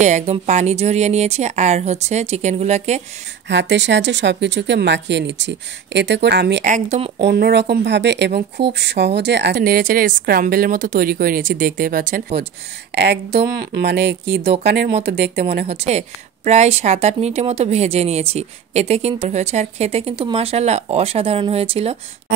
একদম পানি ঝরিয়ে নিয়েছি আর হচ্ছে চিকেনগুলোকে হাতের সাহায্যে সবকিছুকে মাখিয়ে নিচ্ছি। এতে করে আমি একদম অন্যরকম ভাবে এবং খুব সহজে নেড়েচেড়ে স্ক্রাম্বলের মতো তৈরি করে নিয়েছি। দেখতেই পাচ্ছেন একদম মানে কি দোকানের মতো দেখতে মনে হচ্ছে। প্রায় 7-8 মিনিটের মতো ভেজে নিয়েছি। এতে কিন্তু হয়েছে আর খেতে কিন্তু মাশাআল্লাহ অসাধারণ হয়েছিল।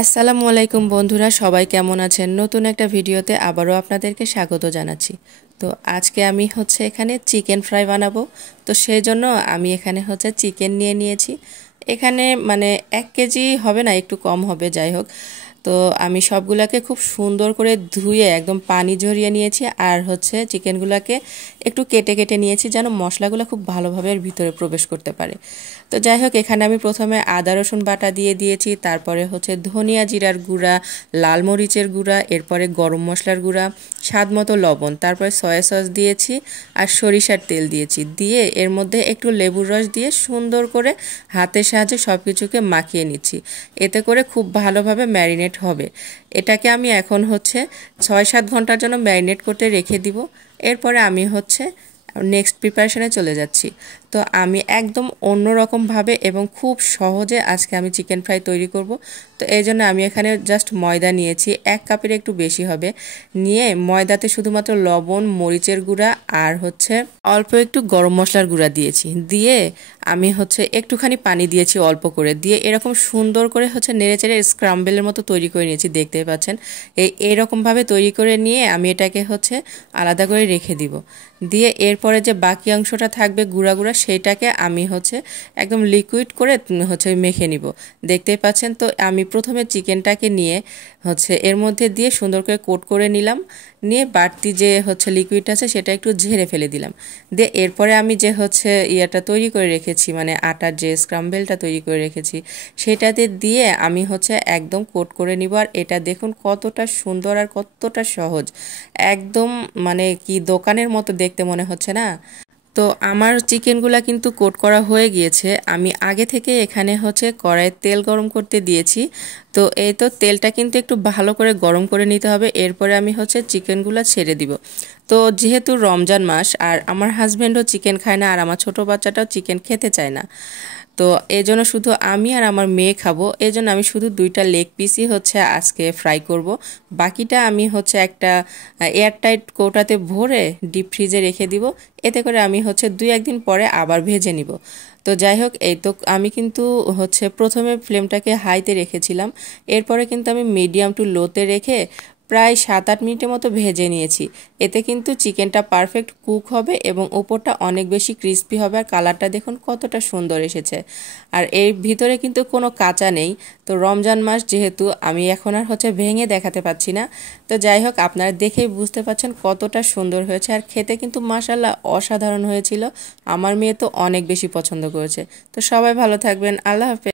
আসসালামু আলাইকুম বন্ধুরা, সবাই কেমন আছেন? নতুন একটা ভিডিওতে আবারও আপনাদেরকে স্বাগত জানাচ্ছি। তো আজকে আমি হচ্ছে এখানে চিকেন ফ্রাই বানাবো। তো সেই জন্য আমি এখানে হচ্ছে চিকেন নিয়ে নিয়েছি। এখানে মানে 1 কেজি হবে না, একটু কম হবে, যাই হোক। তো আমি সবগুলাকে খুব সুন্দর করে ধুয়ে একদম পানি ঝরিয়ে নিয়েছি আর হচ্ছে চিকেনগুলোকে একটু কেটে কেটে নিয়েছি যেন মশলাগুলো খুব ভালোভাবে এর ভিতরে প্রবেশ করতে পারে। তো যাই হোক, এখানে আমি প্রথমে আদা রসুন বাটা দিয়ে দিয়েছি, তারপরে হচ্ছে ধনিয়া জিরার গুঁড়া, লাল মরিচের গুঁড়া, এরপরে গরম মশলার গুঁড়া, স্বাদ মতো লবণ, তারপরে সয়া সস দিয়েছি আর সরিষার তেল দিয়েছি। দিয়ে এর মধ্যে একটু লেবুর রস দিয়ে সুন্দর করে হাতের সাহায্যে সব কিছুকে মাখিয়ে নিচ্ছি। এতে করে খুব ভালোভাবে ম্যারিনেট হবে। এটাকে আমি এখন হচ্ছে 6-7 ঘন্টার জন্য ম্যারিনেট করতে রেখে দিব। এরপরে আমি হচ্ছে নেক্সট প্রিপারেশনে চলে যাচ্ছি। তো আমি একদম অন্যরকমভাবে এবং খুব সহজে আজকে আমি চিকেন ফ্রাই তৈরি করব। তো এই জন্য আমি এখানে জাস্ট ময়দা নিয়েছি, 1 কাপের একটু বেশি হবে। নিয়ে ময়দাতে শুধুমাত্র লবণ, মরিচের গুঁড়া আর হচ্ছে অল্প একটু গরম মশলার গুঁড়া দিয়েছি। দিয়ে আমি হচ্ছে একটুখানি পানি দিয়েছি অল্প করে, দিয়ে এরকম সুন্দর করে হচ্ছে নেড়েচেড়ে স্ক্রাম্বলের মতো তৈরি করে নিয়েছি। দেখতেই পাচ্ছেন এইরকমভাবে তৈরি করে নিয়ে আমি এটাকে হচ্ছে আলাদা করে রেখে দিব। দিয়ে এরপরে যে বাকি অংশটা থাকবে গুঁড়া গুঁড়া, সেইটাকে আমি হচ্ছে একদম লিকুইড করে হচ্ছে মেখে নিব। দেখতেই পাচ্ছেন। তো আমি প্রথমে চিকেনটাকে নিয়ে হচ্ছে এর মধ্যে দিয়ে সুন্দর করে কোট করে নিলাম। নিয়ে বাড়তি যে হচ্ছে লিকুইড আছে সেটা একটু ঝেড়ে ফেলে দিলাম। দিয়ে এরপরে আমি যে হচ্ছে ইয়াটা তৈরি করে রেখেছি, মানে আটার যে স্ক্রাম্বলটা তৈরি করে রেখেছি, সেটাতে দিয়ে আমি হচ্ছে একদম কোট করে নিব। আর এটা দেখুন কতটা সুন্দর আর কতটা সহজ, একদম মানে কি দোকানের মতো দেখতে মনে হচ্ছে না? তো আমার চিকেনগুলা কিন্তু কোট করা হয়ে গিয়েছে। আমি আগে থেকে এখানে হচ্ছে কড়াইয়ে তেল গরম করতে দিয়েছি। তো এই তো তেলটা কিন্তু একটু ভালো করে গরম করে নিতে হবে। এরপরে আমি হচ্ছে চিকেনগুলা ছেড়ে দিব। তো যেহেতু রমজান মাস আর আমার হাজব্যান্ডও চিকেন খায় না আর আমার ছোট বাচ্চাটাও চিকেন খেতে চায় না, তো এই জন্য শুধু আমি আর আমার মেয়ে খাবো। এই জন্য আমি শুধু 2টা লেগ পিসই হচ্ছে আজকে ফ্রাই করব। বাকিটা আমি হচ্ছে একটা এয়ারটাইট কৌটাতে ভরে ডিপ ফ্রিজে রেখে দিব। এতে করে আমি হচ্ছে 2-1 দিন পরে আবার ভেজে নিব। তো যাই হোক, এই তো আমি কিন্তু হচ্ছে প্রথমে ফ্লেমটাকে হাইতে রেখেছিলাম। এরপরে কিন্তু আমি মিডিয়াম টু লোতে রেখে প্রায় 7-8 মিনিটের মতো ভেজে নিয়েছি। এতে কিন্তু চিকেনটা পারফেক্ট কুক হবে এবং উপরটা অনেক বেশি ক্রিস্পি হবে। আর কালারটা দেখুন কতটা সুন্দর এসেছে। আর এর ভিতরে কিন্তু কোনো কাঁচা নেই। তো রমজান মাস যেহেতু, আমি এখন আর হচ্ছে ভেঙে দেখাতে পাচ্ছি না। তো যাই হোক, আপনারা দেখেই বুঝতে পারছেন কতটা সুন্দর হয়েছে। আর খেতে কিন্তু মাশাআল্লাহ অসাধারণ হয়েছিল। আমার মেয়ে তো অনেক বেশি পছন্দ করেছে। তো সবাই ভালো থাকবেন। আল্লাহ হাফেজ।